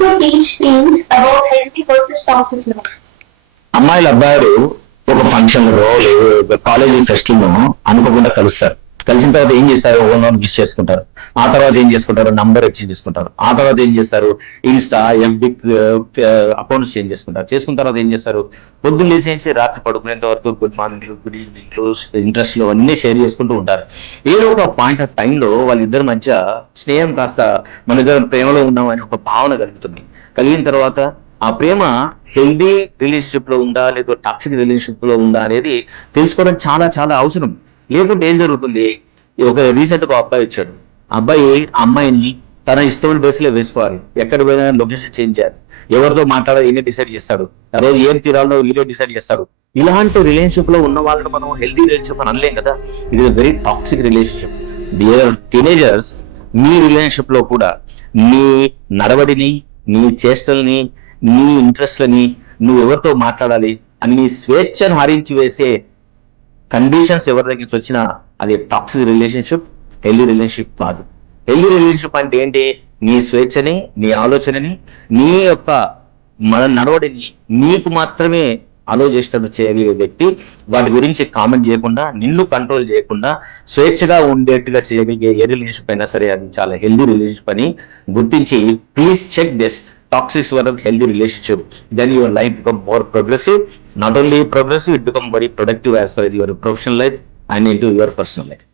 to teach teens about healthy versus toxic love. అమ్మాయిలు అబ్బాయిలు ఒక ఫంక్షన్ లో లేదు కాలేజీ ఫెస్ట్ లో అనుకోకుండా కలుస్తారు. కలిసిన తర్వాత ఏం చేస్తారు, ఓన్ విష్ చేసుకుంటారు. ఆ తర్వాత ఏం చేసుకుంటారు, నంబర్ ఎక్స్చేంజ్ చేసుకుంటారు. ఆ తర్వాత ఏం చేస్తారు, ఇన్స్టా ఎఫ్బి అకౌంట్స్ చేంజ్ చేసుకుంటారు. చేసుకున్న తర్వాత ఏం చేస్తారు, పొద్దున్న లేచేసి రాత్రి పడుకునేంత వరకు గుడ్ మార్నింగ్ గుడ్ ఈవినింగ్ ఇంట్రెస్ట్లు అన్ని షేర్ చేసుకుంటూ ఉంటారు. ఏదో ఒక పాయింట్ ఆఫ్ టైంలో వాళ్ళిద్దరి మధ్య స్నేహం కాస్త మన ఇద్దరు ప్రేమలో ఉన్నామని ఒక భావన కలుగుతుంది. కలిగిన తర్వాత ఆ ప్రేమ హెల్దీ రిలేషన్షిప్ లో ఉందా లేదా టాక్సిక్ రిలేషన్షిప్ లో ఉందా అనేది తెలుసుకోవడం చాలా చాలా అవసరం. లేకుంటే ఏం జరుగుతుంది, ఒక రీసెంట్ గా అబ్బాయి వచ్చాడు. అబ్బాయి అమ్మాయిని తన ఇష్టమైన బేస్ లో వేసుకోవాలి, ఎక్కడ పోయినా లొకేషన్ చేంజ్ చేయాలి, ఎవరితో మాట్లాడాలి ఈయన డిసైడ్ చేస్తాడు, ఆ రోజు ఏం తీరాలో వీడియో డిసైడ్ చేస్తాడు. ఇలాంటి రిలేషన్షిప్ లో ఉన్న వాళ్ళని మనం హెల్దీ రిలేషన్షిప్ అని అనలేం కదా. ఇది very toxic relationship. Dear teenagers, మీ రిలేషన్షిప్ లో కూడా నీ నడవడిని, నీ చేష్టల్ని, నీ ఇంట్రెస్ట్లని, నువ్వు ఎవరితో మాట్లాడాలి అన్ని స్వేచ్ఛను హరించి వేసే కండిషన్స్ ఎవరి దగ్గర నుంచి వచ్చినా అది టాక్సిక్ రిలేషన్షిప్, హెల్దీ రిలేషన్షిప్ కాదు. హెల్దీ రిలేషన్షిప్ అంటే ఏంటి, నీ స్వేచ్ఛని, నీ ఆలోచనని, నీ యొక్క మన నడవడిని నీకు మాత్రమే అలో చేసేటట్టు చేయగలిగే వ్యక్తి, వాటి గురించి కామెంట్ చేయకుండా, నిన్ను కంట్రోల్ చేయకుండా స్వేచ్ఛగా ఉండేట్టుగా చేయగలిగే ఏ రిలేషన్షిప్ అయినా సరే అది చాలా హెల్దీ రిలేషన్షిప్ అని గుర్తించి please check this toxic versus healthy relationship, then your life become more progressive. Not only progressive, it become very productive as far as your professional life and into your personal life.